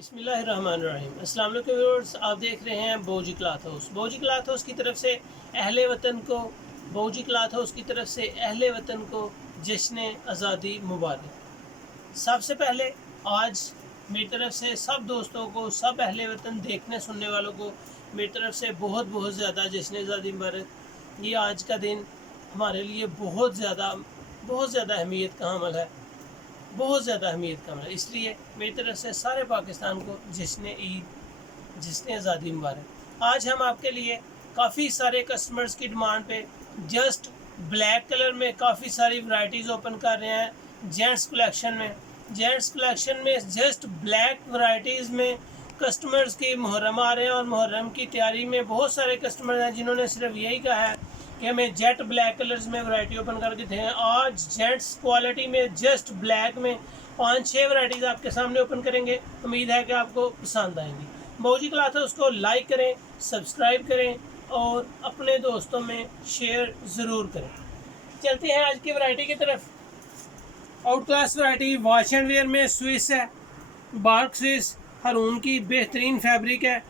बिस्मिल्लाहिर्रहमानिर्रहीम। अस्सलाम वालेकुम व्यूअर्स, आप देख रहे हैं बोजी क्लॉथ हाउस। बोजी क्लॉथ हाउस की तरफ से अहले वतन को बोजी क्लॉथ हाउस की तरफ से अहले वतन को जश्न आज़ादी मुबारक। सबसे पहले आज मेरी तरफ से सब दोस्तों को, सब अहले वतन देखने सुनने वालों को मेरी तरफ से बहुत बहुत ज़्यादा जश्न आज़ादी मुबारक। ये आज का दिन हमारे लिए बहुत ज़्यादा अहमियत का अमल है, बहुत ज़्यादा अहमियत का है। इसलिए मेरी तरफ से सारे पाकिस्तान को जश्न ईद, जश्न आज़ादी मुबारक। आज हम आपके लिए काफ़ी सारे कस्टमर्स की डिमांड पे जस्ट ब्लैक कलर में काफ़ी सारी वैरायटीज़ ओपन कर रहे हैं। जेंट्स कलेक्शन में जस्ट ब्लैक वैरायटीज़ में कस्टमर्स की मुहर्रम आ रहे हैं, और मुहर्रम की तैयारी में बहुत सारे कस्टमर हैं जिन्होंने सिर्फ यही कहा है कि हमें जेट ब्लैक कलर्स में वैरायटी ओपन करके थे। आज जेंट्स क्वालिटी में जस्ट ब्लैक में 5-6 वैरायटीज़ आपके सामने ओपन करेंगे। उम्मीद है कि आपको पसंद आएंगी। बोजी क्लॉथ हाउस को लाइक करें, सब्सक्राइब करें और अपने दोस्तों में शेयर ज़रूर करें। चलते हैं आज की वैरायटी की तरफ। Outclass variety wash and wear में स्विस है, बार्क स्विस हरून की बेहतरीन फैब्रिक है।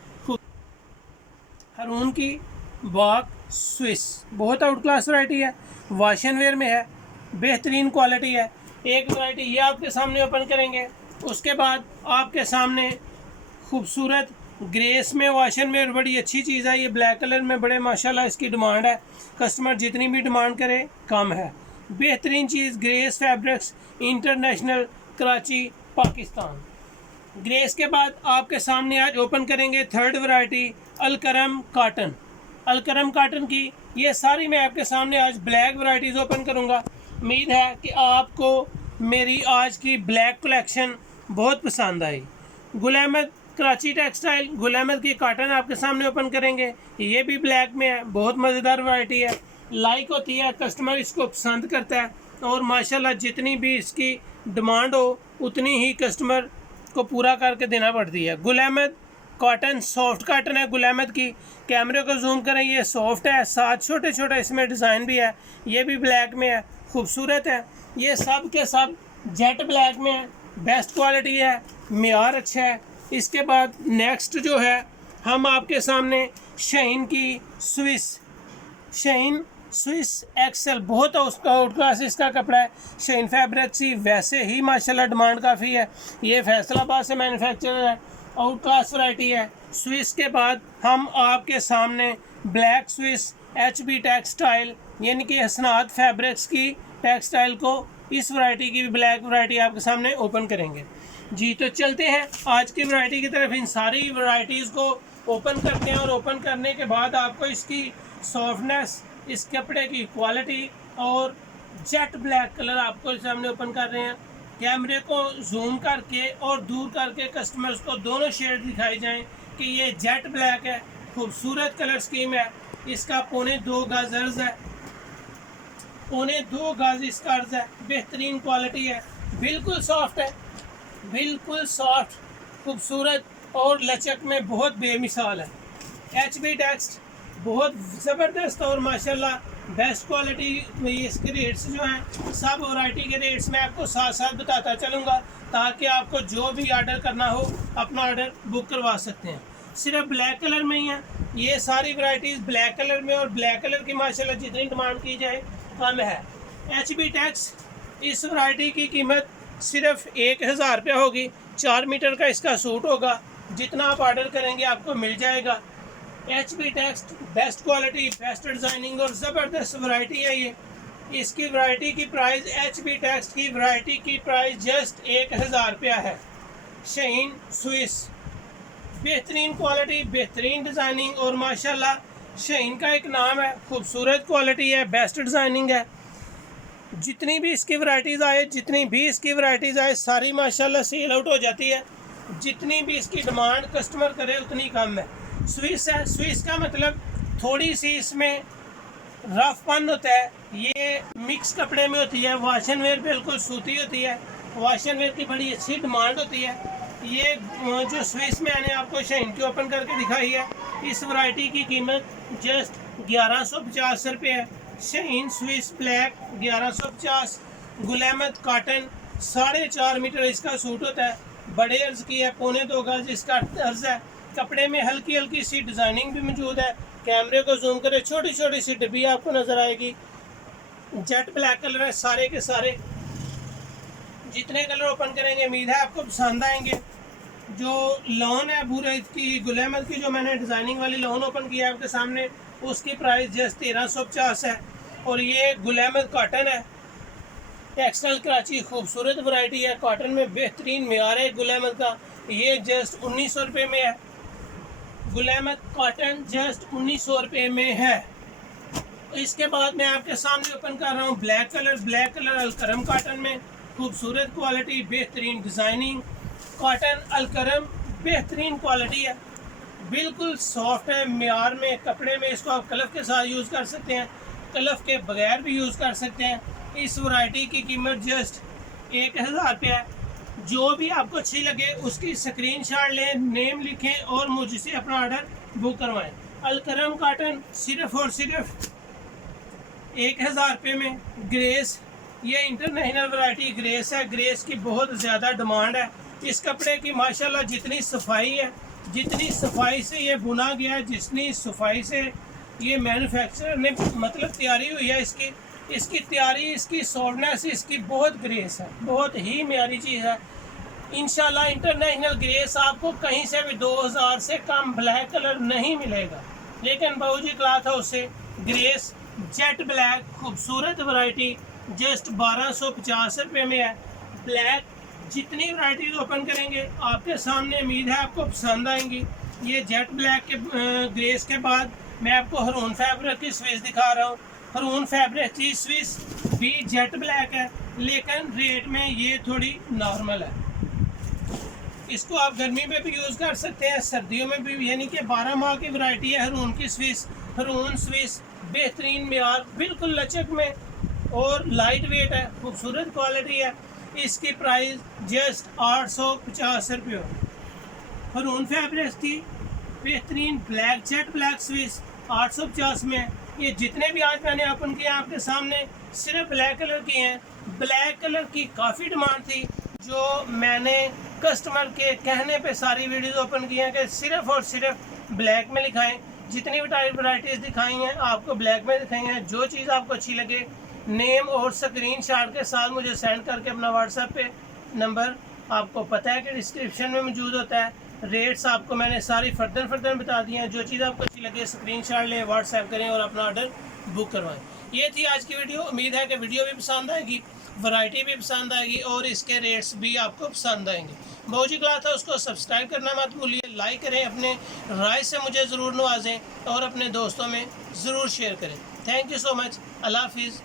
हरून की बार्क स्विस बहुत आउट क्लास वैरायटी है, वॉश एंड वेयर में है, बेहतरीन क्वालिटी है। एक वैरायटी ये आपके सामने ओपन करेंगे। उसके बाद आपके सामने खूबसूरत ग्रेस में वॉश एंड वेयर, बड़ी अच्छी चीज़ है। ये ब्लैक कलर में बड़े माशाल्लाह इसकी डिमांड है, कस्टमर जितनी भी डिमांड करे कम है। बेहतरीन चीज़ Grace fabrics international, Karachi, Pakistan. Grace के बाद आपके सामने आज ओपन करेंगे third variety Alkaram cotton. Alkaram cotton की ये सारी मैं आपके सामने आज ब्लैक वैरायटीज़ ओपन करूंगा। उम्मीद है कि आपको मेरी आज की ब्लैक कलेक्शन बहुत पसंद आई। गुल अहमद कराची टेक्सटाइल, गुल अहमद की काटन आपके सामने ओपन करेंगे। ये भी ब्लैक में है, बहुत मज़ेदार वैरायटी है, लाइक होती है, कस्टमर इसको पसंद करता है, और माशाल्लाह जितनी भी इसकी डिमांड हो उतनी ही कस्टमर को पूरा करके देना पड़ती है। Gul Ahmed cotton soft cotton है गुल अहमद की। कैमरे को जूम करें, ये सॉफ्ट है, साथ छोटे छोटे इसमें डिज़ाइन भी है। ये भी ब्लैक में है, खूबसूरत है। ये सब के सब जेट ब्लैक में है, बेस्ट क्वालिटी है, मेयार अच्छा है। इसके बाद नेक्स्ट जो है हम आपके सामने शाइन की शाइन स्विस एक्सेल, बहुत आउट क्लास इसका कपड़ा है। शाइन फैब्रिक की वैसे ही माशाल्लाह डिमांड काफ़ी है। ये फैसलाबाद से मैन्युफैक्चरर है, आउट क्लास वैरायटी है। स्विस के बाद हम आपके सामने ब्लैक स्विस HB टेक्सटाइल, यानी कि हसनात फैब्रिक्स की टेक्सटाइल को, इस वैरायटी की भी ब्लैक वैरायटी आपके सामने ओपन करेंगे। जी तो चलते हैं आज की वैरायटी की तरफ। इन सारी वैरायटीज़ को ओपन करते हैं, और ओपन करने के बाद आपको इसकी सॉफ्टनेस, इस कपड़े की क्वालिटी और जेट ब्लैक कलर आपको सामने ओपन कर रहे हैं। कैमरे को जूम करके और दूर करके कस्टमर्स को दोनों शेड दिखाई जाएं कि ये जेट ब्लैक है, खूबसूरत कलर स्कीम है। इसका 2.25 गज अर्ज है, 2.25 गज इसका अर्ज है। बेहतरीन क्वालिटी है, बिल्कुल सॉफ्ट है, बिल्कुल सॉफ्ट, खूबसूरत और लचक में बहुत बेमिसाल है। HB टेक्स्ट बहुत ज़बरदस्त और माशाल्लाह बेस्ट क्वालिटी में। इसके रेट्स जो हैं सब वैरायटी के रेट्स मैं आपको साथ साथ बताता चलूँगा, ताकि आपको जो भी ऑर्डर करना हो अपना ऑर्डर बुक करवा सकते हैं। सिर्फ ब्लैक कलर में ही है ये सारी वैरायटीज़, ब्लैक कलर में, और ब्लैक कलर की माशाल्लाह जितनी डिमांड की जाए कम है। HB टैक्स, इस वैरायटी की कीमत सिर्फ 1000 रुपया होगी। 4 मीटर का इसका सूट होगा, जितना आप ऑर्डर करेंगे आपको मिल जाएगा। HB text best quality, best designing और ज़बरदस्त वैरायटी है ये। इसकी वैरायटी की प्राइस, HB टेक्स्ट की वैरायटी की प्राइस जस्ट 1000 रुपया है। शाइन स्विस, बेहतरीन क्वालिटी, बेहतरीन डिज़ाइनिंग, और माशाल्लाह शाइन का एक नाम है, खूबसूरत क्वालिटी है, बेस्ट डिज़ाइनिंग है। जितनी भी इसकी वैरायटीज़ आए सारी माशाल्लाह सेल आउट हो जाती है। जितनी भी इसकी डिमांड कस्टमर करे उतनी कम है। स्विस है, स्विस का मतलब थोड़ी सी इसमें रफपन होता है, ये मिक्स कपड़े में होती है। वॉश एंड वेयर बिल्कुल सूती होती है, वॉश एंड वेयर की बड़ी अच्छी डिमांड होती है। ये जो स्विस मैंने आपको शाइन की ओपन करके दिखाई है, इस वैरायटी की कीमत जस्ट 1150 रुपये है। Shine Swiss black 1150। Gul Ahmed cotton 4.5 metre इसका सूट होता है, बड़े अर्ज़ की है, 2.25 गज इसका अर्ज़ है। कपड़े में हल्की हल्की सी डिज़ाइनिंग भी मौजूद है। कैमरे को जूम करें, छोटी छोटी सी डिब्बी आपको नज़र आएगी। जेट ब्लैक कलर है सारे के सारे। जितने कलर ओपन करेंगे उम्मीद है आपको पसंद आएंगे। जो लॉन है भूरे की गुल अहमद की, जो मैंने डिज़ाइनिंग वाली लॉन ओपन किया है आपके सामने, उसकी प्राइस जस्ट 1350 है। और ये गुल अहमद कॉटन है, टेक्सटाइल कराची, खूबसूरत वैरायटी है। कॉटन में बेहतरीन मेयार है गुल अहमद का। ये जस्ट 1900 रुपये में है। गुल अहमद कॉटन जस्ट 1900 रुपये में है। इसके बाद मैं आपके सामने ओपन कर रहा हूँ ब्लैक कलर अलकरम कॉटन में, खूबसूरत क्वालिटी, बेहतरीन डिज़ाइनिंग। कॉटन अलकरम बेहतरीन क्वालिटी है, बिल्कुल सॉफ्ट है मेयार में। कपड़े में इसको आप कलफ के साथ यूज़ कर सकते हैं, कलफ के बगैर भी यूज़ कर सकते हैं। इस वैरायटी की कीमत जस्ट 1000 रुपये है। जो भी आपको अच्छी लगे उसकी स्क्रीनशॉट लें, नेम लिखें और मुझसे अपना ऑर्डर बुक करवाएं। अलकरम कॉटन सिर्फ़ और सिर्फ 1000 रुपये में। ग्रेस, ये इंटरनेशनल वैरायटी ग्रेस है। ग्रेस की बहुत ज़्यादा डिमांड है। इस कपड़े की माशाल्लाह जितनी सफाई है, जितनी सफाई से ये बुना गया है, जितनी सफाई से ये मैन्युफैक्चरर ने मतलब तैयारी हुई है, इसकी तैयारी, इसकी सॉफ्टनेस, इसकी बहुत ग्रेस है, बहुत ही म्यारी चीज़ है। इंशाल्लाह इंटरनेशनल ग्रेस आपको कहीं से भी 2000 से कम ब्लैक कलर नहीं मिलेगा। लेकिन बाबूजी क्लॉथ हाउस से ग्रेस जेट ब्लैक खूबसूरत वैरायटी जस्ट 1250 रुपये में है। ब्लैक जितनी वैरायटीज ओपन करेंगे आपके सामने, उम्मीद है आपको पसंद आएंगी। ये जेट ब्लैक के ग्रेस के बाद मैं आपको हरून फैब्रिक की स्विच दिखा रहा हूँ। हरून फैब्रिक की स्विच भी जेट ब्लैक है, लेकिन रेट में ये थोड़ी नॉर्मल है। इसको आप गर्मी में भी यूज़ कर सकते हैं, सर्दियों में भी, यानी कि 12 माह की वैरायटी है हरून की स्विच। हरून स्विच बेहतरीन मेयार, बिल्कुल लचक में और लाइट वेट है, खूबसूरत क्वालिटी है। इसकी प्राइस जस्ट 850 रुपये। हरून फैब्रिक्स की बेहतरीन ब्लैक जेट ब्लैक स्विच 850 में। ये जितने भी आज मैंने ओपन किए आपके सामने सिर्फ ब्लैक कलर की हैं। ब्लैक कलर की काफ़ी डिमांड थी, जो मैंने कस्टमर के कहने पे सारी वीडियोस ओपन की हैं कि सिर्फ और सिर्फ ब्लैक में लिखाएं। जितनी भी वैराइटीज़ दिखाई हैं आपको ब्लैक में दिखाई हैं। जो चीज़ आपको अच्छी लगे नेम और स्क्रीनशॉट के साथ मुझे सेंड करके अपना व्हाट्सएप पे नंबर, आपको पता है कि डिस्क्रिप्शन में मौजूद होता है। रेट्स आपको मैंने सारी फर्दर बता दी हैं। जो चीज़ आपको अच्छी लगे स्क्रीनशॉट लें, व्हाट्सएप करें और अपना ऑर्डर बुक करवाएं। ये थी आज की वीडियो। उम्मीद है कि वीडियो भी पसंद आएगी, वैरायटी भी पसंद आएगी और इसके रेट्स भी आपको पसंद आएंगे। बाबूजी क्लॉथ हाउस उसको सब्सक्राइब करना मत भूलिए, लाइक करें, अपने राय से मुझे ज़रूर नवाजें और अपने दोस्तों में ज़रूर शेयर करें। Thank you so much. अल्लाह हाफिज़।